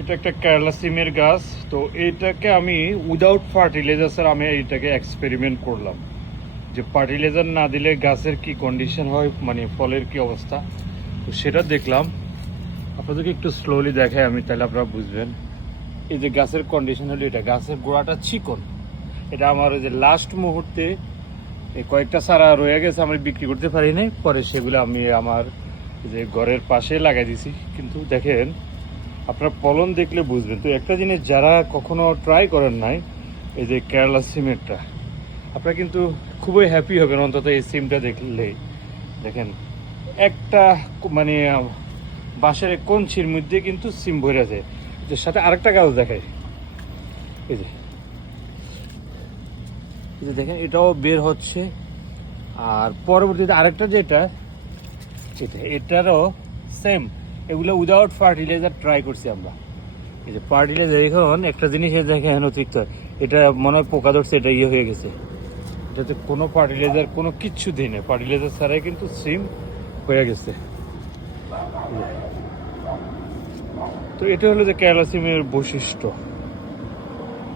এটা একটা কেরালা সিমের গাছ। তো এইটাকে আমি উইদাউট ফার্টিলাইজার আমি এইটাকে এক্সপেরিমেন্ট করলাম যে ফার্টিলাইজার না দিলে গাছের কি কন্ডিশন হয়, মানে ফলের কি অবস্থা। তো সেটা দেখলাম, আপনাদেরকে একটু স্লোলি দেখাই আমি, তাহলে আপনারা বুঝবেন। এই যে গাছের কন্ডিশন হলো এটা, গাছের গোড়াটা চিকন। এটা আমার ওই যে লাস্ট মুহূর্তে এই কয়েকটা চারা রয়ে গেছে, আমি বিক্রি করতে পারি নাই, পরে সেগুলো আমি আমার যে ঘরের পাশে লাগাই দিছি। কিন্তু দেখেন, আপনার ফলন দেখলে বুঝবেন। তো একটা জিনিস যারা কখনো ট্রাই করেন নাই, এই যে কেরালা সিমেরটা, আপনারা কিন্তু খুবই হ্যাপি হবেন অন্তত এই সিমটা দেখলেই। দেখেন একটা মানে বাঁশের কঞ্চির মধ্যে কিন্তু সিম ভরে আছে। এর সাথে আরেকটা গাছ দেখায়, এই যে দেখেন এটাও বের হচ্ছে। আর পরবর্তীতে আরেকটা যেটা, এটারও সেম, এগুলো উইদাউট ফার্টিলাইজার ট্রাই করছি আমরা। এই যে ফার্টিলাইজার, এখন একটা জিনিস দেখেন অতিরিক্ত, এটা মনে হয় পোকা ধরছে, এটা ইয়ে হয়ে গেছে। এটাতে কোনো ফার্টিলাইজার কোনো কিচ্ছু দিই না, ফার্টিলাইজার ছাড়াই কিন্তু সিম হয়ে গেছে। তো এটা হলো যে কেরালা সিমের বৈশিষ্ট্য।